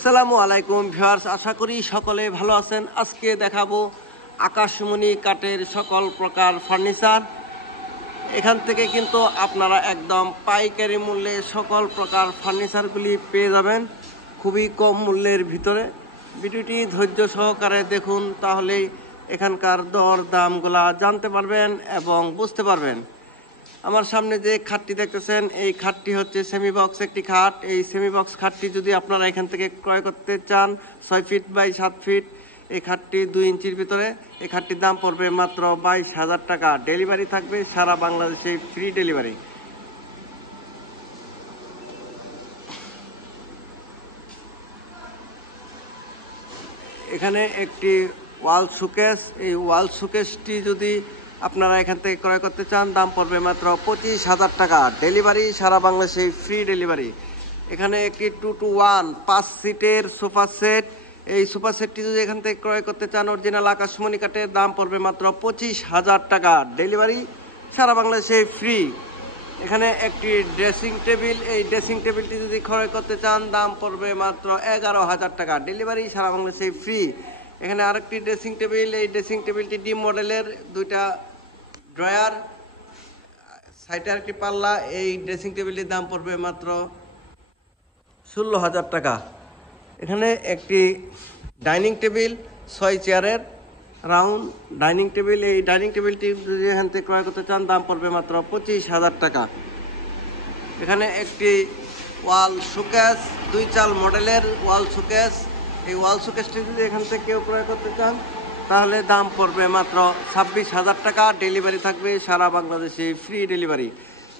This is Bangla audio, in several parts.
আসসালামু আলাইকুম ভিউয়ার্স, আশা করি সকলে ভালো আছেন। আজকে দেখাবো আকাশমণি কাঠের সকল প্রকার ফার্নিচার। এখান থেকে কিন্তু আপনারা একদম পাইকারি মূল্যে সকল প্রকার ফার্নিচারগুলি পেয়ে যাবেন খুবই কম মূল্যের ভিতরে। ভিডিওটি ধৈর্য সহকারে দেখুন, তাহলেই এখানকার দর দামগুলা জানতে পারবেন এবং বুঝতে পারবেন। আমার সামনে যে খাটটি দেখতেছেন, এই খাটটি হচ্ছে সেমি বক্স একটি খাট। এই সেমি বক্স খাটটি যদি আপনারা এখান থেকে ক্রয় করতে চান 6 ফিট বাই 7 ফিট, এই খাটটি 2 ইঞ্চির ভিতরে, এই খাটটির দাম পড়বে মাত্র 22,000 টাকা। ডেলিভারি থাকবে সারা বাংলাদেশে, ফ্রি ডেলিভারি। এখানে একটি ওয়াল শোকেস, এই ওয়াল শোকেসটি যদি আপনারা এখান থেকে ক্রয় করতে চান দাম পড়বে মাত্র 25,000 টাকা। ডেলিভারি সারা বাংলাদেশে, ফ্রি ডেলিভারি। এখানে একটি 2-to-1 5 সিটের সোফা সেট, এই সোফা সেটটি যদি এখান থেকে ক্রয় করতে চান অরিজিনাল আকাশমণি কাঠের দাম পড়বে মাত্র 25,000 টাকা। ডেলিভারি সারা বাংলাদেশে, ফ্রি। এখানে একটি ড্রেসিং টেবিল, এই ড্রেসিং টেবিলটি যদি ক্রয় করতে চান দাম পড়বে মাত্র 11,000 টাকা। ডেলিভারি সারা বাংলাদেশে, ফ্রি। এখানে আরেকটি ড্রেসিং টেবিল, এই ড্রেসিং টেবিলটি ডি মডেলের, 2টা ড্রয়ার, সাইডে আরেকটি পাল্লা। এই ড্রেসিং টেবিলটির দাম পড়বে মাত্র 16,000 টাকা। এখানে একটি ডাইনিং টেবিল 6 চেয়ারের রাউন্ড ডাইনিং টেবিল, এই ডাইনিং টেবিলটি যদি এখান থেকে ক্রয় করতে চান দাম পড়বে মাত্র 25,000 টাকা। এখানে একটি ওয়াল শোকেস, 2 চাল মডেলের ওয়াল শোকেস, এই ওয়াল শোকেসটি যদি এখান থেকে কেউ ক্রয় করতে চান তাহলে দাম পড়বে মাত্র 26,000 টাকা। ডেলিভারি থাকবে সারা বাংলাদেশে, ফ্রি ডেলিভারি।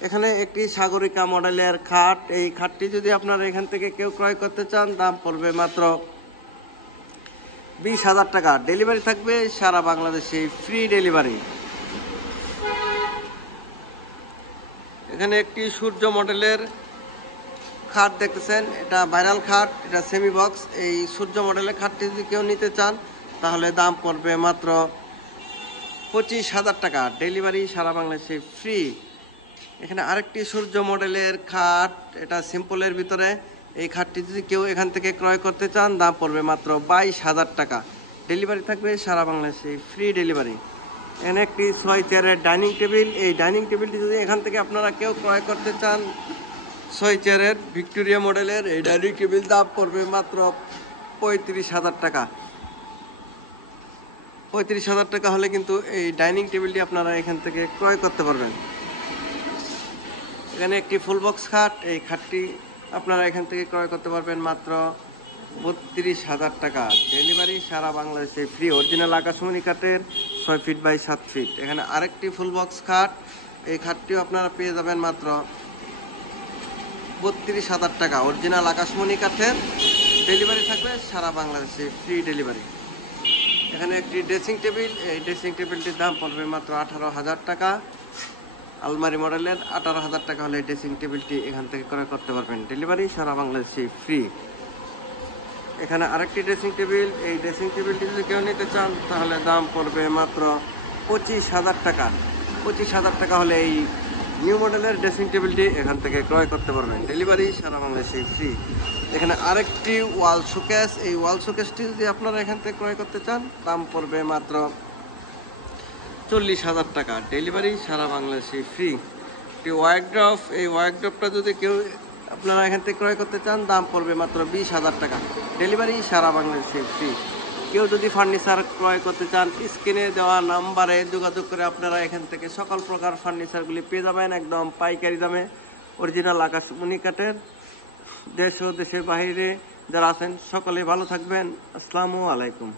এখানে একটি সাগরিকা মডেলের খাট, এই খাটটি যদি আপনারা এখান থেকে কেউ ক্রয় করতে চান দাম পড়বে মাত্র 20,000 টাকা। ডেলিভারি থাকবে সারা বাংলাদেশে, ফ্রি ডেলিভারি। এখানে একটি সূর্য মডেলের খাট দেখতেছেন, এটা ভাইরাল খাট, এটা সেমি বক্স। এই সূর্য মডেলের খাটটি যদি কেউ নিতে চান তাহলে দাম পড়বে মাত্র 25,000 টাকা। ডেলিভারি সারা বাংলাদেশে, ফ্রি। এখানে আরেকটি সূর্য মডেলের খাট, এটা সিম্পলের ভিতরে, এই খাটটি যদি কেউ এখান থেকে ক্রয় করতে চান দাম পড়বে মাত্র 22,000 টাকা। ডেলিভারি থাকবে সারা বাংলাদেশে, ফ্রি ডেলিভারি। এখানে একটি 6 চেয়ারের ডাইনিং টেবিল, এই ডাইনিং টেবিলটি যদি এখান থেকে আপনারা কেউ ক্রয় করতে চান 6 চেয়ারের ভিক্টোরিয়া মডেলের, এই ডাইনিং টেবিল দাম পড়বে মাত্র 35,000 টাকা। 35,000 টাকা হলে কিন্তু এই ডাইনিং টেবিলটি আপনারা এখান থেকে ক্রয় করতে পারবেন। এখানে একটি ফুল বক্স খাট, এই খাটটি আপনারা এখান থেকে ক্রয় করতে পারবেন মাত্র 32,000 টাকা। ডেলিভারি সারা বাংলাদেশে, ফ্রি। অরিজিনাল আকাশমণি কাঠের 6 ফিট বাই 7 ফিট। এখানে আরেকটি ফুল বক্স খাট, এই খাটটিও আপনারা পেয়ে যাবেন মাত্র 32,000 টাকা। অরিজিনাল আকাশমণি কাঠের, ডেলিভারি থাকবে সারা বাংলাদেশে, ফ্রি ডেলিভারি। এখানে একটি ড্রেসিং টেবিল, এই ড্রেসিং টেবিলটির দাম পড়বে মাত্র 18,000 টাকা। আলমারি মডেলের 18,000 টাকা হলে ড্রেসিং টেবিলটি এখান থেকে ক্রয় করতে পারবেন। ডেলিভারি সারা বাংলাদেশে, ফ্রি। এখানে আরেকটি ড্রেসিং টেবিল, এই ড্রেসিং টেবিলটি যদি কেউ নিতে চান তাহলে দাম পড়বে মাত্র 25,000 টাকা। 25,000 টাকা হলে এই নিউ মডেলের ড্রেসিং টেবিলটি এখান থেকে ক্রয় করতে পারবেন। ডেলিভারি সারা বাংলাদেশে, ফ্রি। এখানে আরেকটি ওয়াল শোকেস, এই ওয়াল শোকেসটি যদি আপনারা এখান থেকে ক্রয় করতে চান দাম পড়বে মাত্র 40,000 টাকা। ডেলিভারি সারা বাংলাদেশে, ফ্রি। একটি ওয়ার্কড্রপ, এই ওয়ার্কড্রপটা যদি কেউ আপনারা এখান থেকে ক্রয় করতে চান দাম পড়বে মাত্র 20,000 টাকা। ডেলিভারি সারা বাংলাদেশে, ফ্রি। কেউ যদি ফার্নিচার ক্রয় করতে চান স্ক্রিনে দেওয়া নাম্বারে যোগাযোগ করে আপনারা এখান থেকে সকল প্রকার ফার্নিচারগুলি পেয়ে যাবেন একদম পাইকারি দামে, অরিজিনাল আকাশমণি কাঠের। দেশ ও দেশের বাইরে যারা আছেন সকলে ভালো থাকবেন। আসসালামু আলাইকুম।